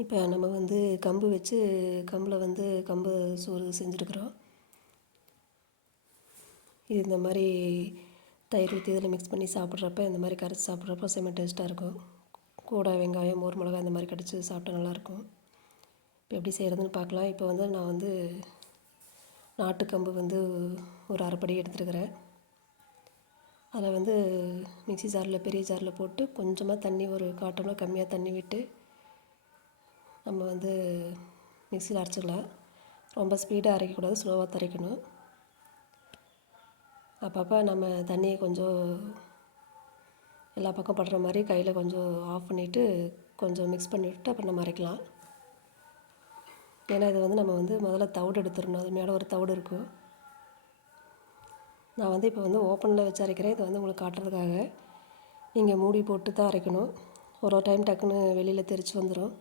இப்போ நம்ம வந்து கம்பு வச்சு கம்பில் வந்து கம்பு சோறு செஞ்சுருக்குறோம். இது இந்த மாதிரி தயிர் ஊற்றி இதில் மிக்ஸ் பண்ணி சாப்பிட்றப்ப இந்த மாதிரி கரைச்சி சாப்பிட்றப்ப செம்ம டேஸ்ட்டாக இருக்கும். கூட வெங்காயம் மோர் மிளகாய் இந்த மாதிரி கடிச்சு சாப்பிட்டா நல்லாயிருக்கும். இப்போ எப்படி செய்கிறதுன்னு பார்க்கலாம். இப்போ வந்து நான் வந்து நாட்டுக்கம்பு வந்து ஒரு அரைப்படி எடுத்துருக்கிறேன். அதில் வந்து மிக்சி ஜாரில் பெரிய ஜாரில் போட்டு கொஞ்சமாக தண்ணி ஒரு காட்டமாக கம்மியாக தண்ணி விட்டு நம்ம வந்து மிக்சியில் அரைச்சிக்கலாம் ரொம்ப ஸ்பீடாக அரைக்கக்கூடாது ஸ்லோவாக தரைக்கணும் அப்பப்போ நம்ம தண்ணியை கொஞ்சம் எல்லா பக்கம் படுற மாதிரி கையில் கொஞ்சம் ஆஃப் பண்ணிவிட்டு கொஞ்சம் மிக்ஸ் பண்ணிவிட்டு அப்புறம் நம்ம அரைக்கலாம். ஏன்னா இது வந்து நம்ம வந்து முதல்ல தவிடு எடுத்துடணும். அது மேலே ஒரு தவிடு இருக்கும். நான் வந்து இப்போ வந்து ஓப்பனில் வச்சு அரைக்கிறேன். இது வந்து உங்களுக்கு காட்டுறதுக்காக. நீங்கள் மூடி போட்டு தான் அரைக்கணும். ஒரு ஒரு டைம் டக்குன்னு வெளியில் தெரிச்சு வந்துடும்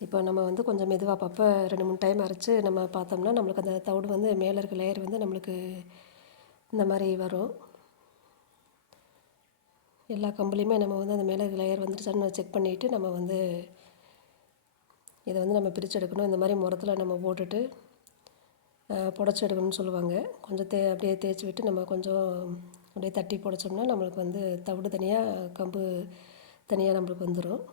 இப்போ நம்ம வந்து கொஞ்சம் மெதுவாக அப்பப்போ ரெண்டு மூணு டைம் அரைச்சி நம்ம பார்த்தோம்னா நம்மளுக்கு அந்த தவிடு வந்து மேலே இருக்க லேயர் வந்து நம்மளுக்கு இந்த மாதிரி வரும். எல்லா கம்புலையுமே நம்ம வந்து அந்த மேலே இருக்க லேயர் வந்துருச்சான்னு செக் பண்ணிவிட்டு நம்ம வந்து இதை வந்து நம்ம பிரித்து எடுக்கணும் இந்த மாதிரி முரத்தில் நம்ம போட்டுட்டு புடச்சி எடுக்கணும்னு சொல்லுவாங்க. கொஞ்சம் தே அப்படியே தேய்ச்சி விட்டு நம்ம கொஞ்சம் அப்படியே தட்டி புடச்சோம்னா நம்மளுக்கு வந்து தவிடு தனியாக கம்பு தனியாக நம்மளுக்கு வந்துடும்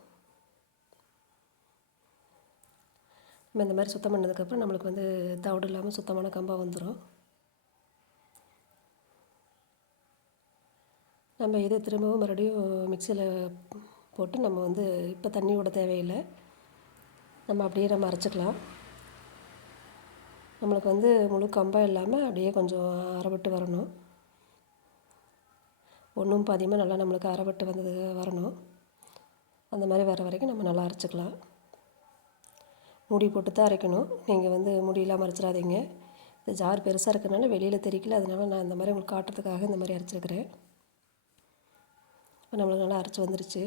நம்ம இந்த மாதிரி சுத்தம் பண்ணதுக்கப்புறம் நம்மளுக்கு வந்து தவிடு இல்லாமல் சுத்தமான கம்பாக வந்துடும் நம்ம இதை திரும்பவும் மறுபடியும் மிக்சியில் போட்டு நம்ம வந்து இப்போ தண்ணி விட தேவையில்லை. நம்ம அப்படியே நம்ம அரைச்சிக்கலாம். நம்மளுக்கு வந்து முழு கம்பாக இல்லாமல் அப்படியே கொஞ்சம் அரைபட்டு வரணும். ஒன்றும் பாதியமாக நல்லா நம்மளுக்கு அரைபட்டு வந்தது வரணும். அந்த மாதிரி வர வரைக்கும் நம்ம நல்லா அரைச்சிக்கலாம். முடி போட்டு தான் அரைக்கணும். நீங்கள் வந்து முடியெல்லாம் மறைச்சிடாதீங்க. இந்த ஜார் பெருசாக இருக்கிறனால வெளியில் தெரிக்கல அதனால நான் இந்த மாதிரி உங்களுக்கு காட்டுறதுக்காக இந்த மாதிரி அரைச்சிருக்கிறேன். இப்போ நம்மளுக்கு நல்லா அரைச்சி வந்துருச்சு.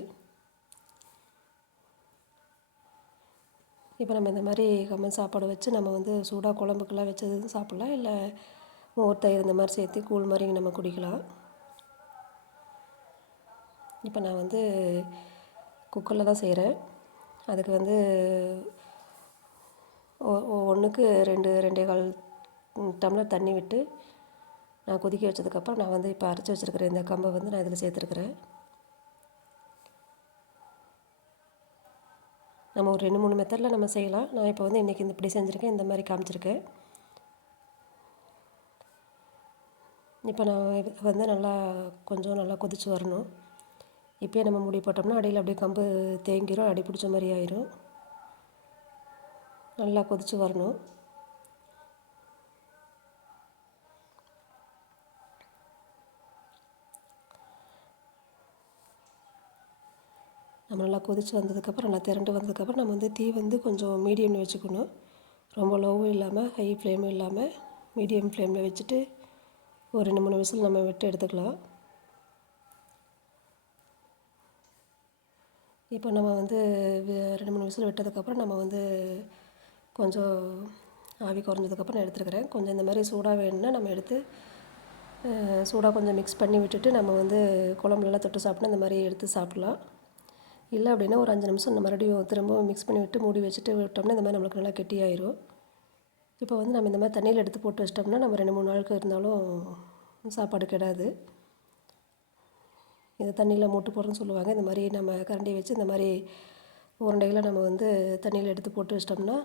இப்போ நம்ம இந்த மாதிரி கம்மன் சாப்பாடு வச்சு நம்ம வந்து சூடாக குழம்புக்கெல்லாம் வச்சது சாப்பிட்லாம். இல்லை மோர் தயிர் இந்த மாதிரி சேர்த்து கூழ் மாதிரி நம்ம குடிக்கலாம். இப்போ நான் வந்து குக்கரில் தான் செய்கிறேன் அதுக்கு வந்து ஒன்றுக்கு ரெண்டு ரெண்டே கால் டம்ளர் தண்ணி விட்டு நான் கொதிக்க வச்சதுக்கப்புறம் நான் வந்து இப்போ அரைச்சி வச்சுருக்கிற இந்த கம்பை வந்து நான் இதில் சேர்த்துருக்குறேன். நம்ம ஒரு ரெண்டு மூணு மெத்தடில் நம்ம செய்யலாம். நான் இப்போ வந்து இன்றைக்கி இந்த இப்படி செஞ்சுருக்கேன் இந்த மாதிரி காமிச்சிருக்கேன். இப்போ நான் வந்து நல்லா கொஞ்சம் நல்லா கொதித்து வரணும். இப்போயே நம்ம முடி போட்டோம்னா அடியில் அப்படியே கம்பு தேங்கிரும் அடி பிடிச்ச மாதிரி ஆயிரும். நல்லா கொதித்து வரணும். நம்ம நல்லா கொதித்து வந்ததுக்கப்புறம் நல்லா திரண்டு வந்ததுக்கப்புறம் நம்ம வந்து தீ வந்து கொஞ்சம் மீடியமில் வச்சுக்கணும். ரொம்ப லோவும் இல்லாமல் ஹை ஃப்ளேமும் இல்லாமல் மீடியம் ஃப்ளேமில் வச்சுட்டு ஒரு ரெண்டு மூணு விசில் நம்ம விட்டு எடுத்துக்கலாம். இப்போ நம்ம வந்து ரெண்டு மூணு விசில் விட்டதுக்கப்புறம் நம்ம வந்து கொஞ்சம் ஆவி குறைஞ்சதுக்கப்புறம் எடுத்துருக்கிறேன். கொஞ்சம் இந்த மாதிரி சூடாக வேணும்னா நம்ம எடுத்து சூடாக கொஞ்சம் மிக்ஸ் பண்ணி விட்டுட்டு நம்ம வந்து குழம்புலலாம் தொட்டு சாப்பிட்னா இந்த மாதிரி எடுத்து சாப்பிட்லாம். இல்லை அப்படின்னா ஒரு அஞ்சு நிமிஷம் இந்த மறுபடியும் திரும்பவும் மிக்ஸ் பண்ணி விட்டு மூடி வச்சுட்டு விட்டோம்னா இந்த மாதிரி நம்மளுக்கு நல்லா கெட்டியாயிரும். இப்போ வந்து நம்ம இந்த மாதிரி தண்ணியில் எடுத்து போட்டு வச்சிட்டோம்னா நம்ம ரெண்டு மூணு நாளுக்கு இருந்தாலும் சாப்பாடு கெடாது. இது தண்ணியில் மூட்டு போடுறோன்னு சொல்லுவாங்க. இந்த மாதிரி நம்ம கரண்டி வச்சு இந்த மாதிரி உருண்டைகளை நம்ம வந்து தண்ணியில் எடுத்து போட்டு வச்சிட்டோம்னா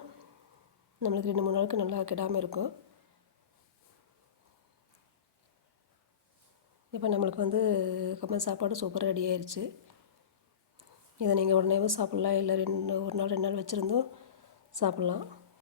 நம்மளுக்கு ரெண்டு மூணு நாளுக்கு நல்லா கெடாமல் இருக்கும். இப்போ நம்மளுக்கு வந்து கம்மன் சாப்பாடு சூப்பராக ரெடி ஆயிடுச்சு இதை நீங்கள் உடனேவும் சாப்பிட்லாம். இல்லை ரெண்டு ஒரு நாள் ரெண்டு நாள் வச்சுருந்தும் சாப்பிட்லாம்.